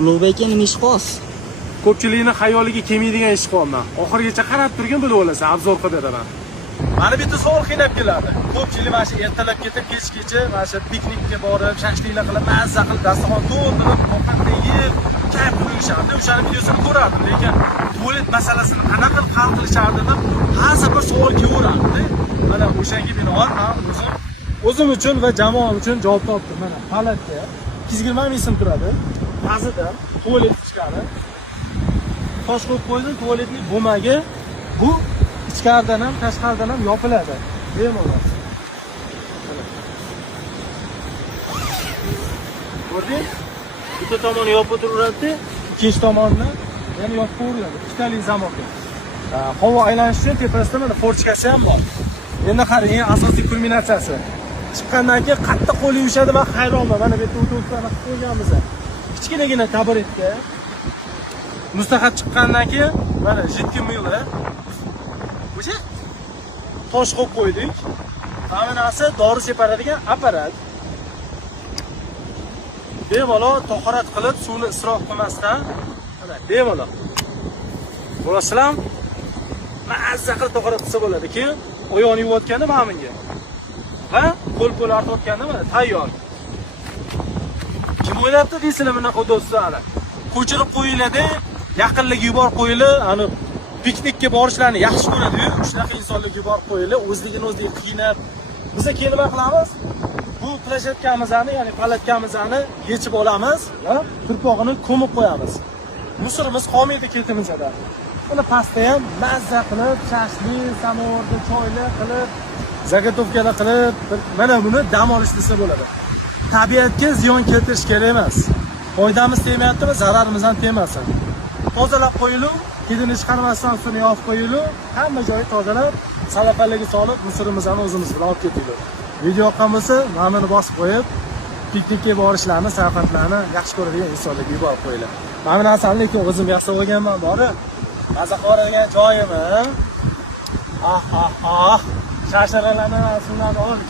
Ulug'bekka nima ish xos? Ko'pchilikning xayoliga kelmaydigan ish qilyapman. Oxirigacha qarab turgin bilib olasan, obzor qilib beraman. Mani bitta savol qiynab keladi. Ko'pchilik mana shu ertalab ketib, kechgacha mana shu piknikka borib, shashliklar qilib, mazza qilib, dasturxon to'ldirib, ovqatni yeb, kayf qilib yurishadi. O'shaning videosini ko'rardim, lekin tualet masalasini qanaqa qilib hal qilishardi deb har safar savol kelaverardi. Mana o'shanga binoan men o'zim uchun va jamoam uchun javob topdim. Mana palatga 220 ming so'm turadi. Pazidan tualet ichkari. Tosh qo'yib qo'ydim, tualetning bo'lmagi bu ichkaridan ham, tashqaridan ham yopiladi. Bemalol. Ko'rding? Bitta tomoni yopib turaveradi, ikkinchi tomonni yana yopib qo'yiladi. Ikkitali zamoqda. Havo aylanish uchun tepasida mana forchkasi ham bor. Endi qarang, eng asosiy kulminatsiyasi. Chiqqandan keyin qattiq qo'l yuvishadi, men hayronman. Mana bu yerda o'tib qo'yganmiz. Kichkinagina taburetga mustaqil chiqqandan keyin mana jidki mili o'sha tosh qo'yib qo'ydik. Hammasi dori separadigan apparat. Bemalol tahorat qilib, suvni isrof qilmasdan mana bemalol. Bo'lasizlar? Mazza qilib tahorat qilsa bo'ladi. Keyin oyoqni yuvayotganda mana bunga. Va qo'l artayotganda mana tayyor. Kim o'ylabdi deysizlar bunaqa do'stlar? Ko'chirib qo'yiladi, yaqinlarga yuborib qo'yilib, ani piknikka borishlarni yaxshi ko'radi-yu, shunaqa insonlarga yuborib qo'yilib, o'zligini qiynab. Biz kelib qilamiz. Bu plashatkamizni, ya'ni palatkamizni yechib olamiz va turpog'ini ko'mib qo'yamiz. Musurimiz qolmaydi ketimizda. Buni pastda ham mazza qilib, shashlik, samovarda choylar qilib, zagotovkalar qilib, mana buni dam olish desa bo'ladi. Tabiatga ziyon keltirish kerak emas. Foydamiz tegmayaptimi, zararimiz ham tegmasin. Tozalab qo'yilib, hidini chiqarmasdan suvni yopib qo'yilib, hamma joyi tozalab, salafalarga solib, musurimizni o'zimiz bilan olib ketdik. Video yoqqan bo'lsa, ma'noni bosib qo'yib, piknikka borishlarni, sayohatlarni yaxshi ko'radigan insonlarga yuborib qo'yinglar. Mana bu narsani lekin o'zim yaxshi o'rganman, borib, mazza qiladigan joyim. Shasharalarni suvlarni olib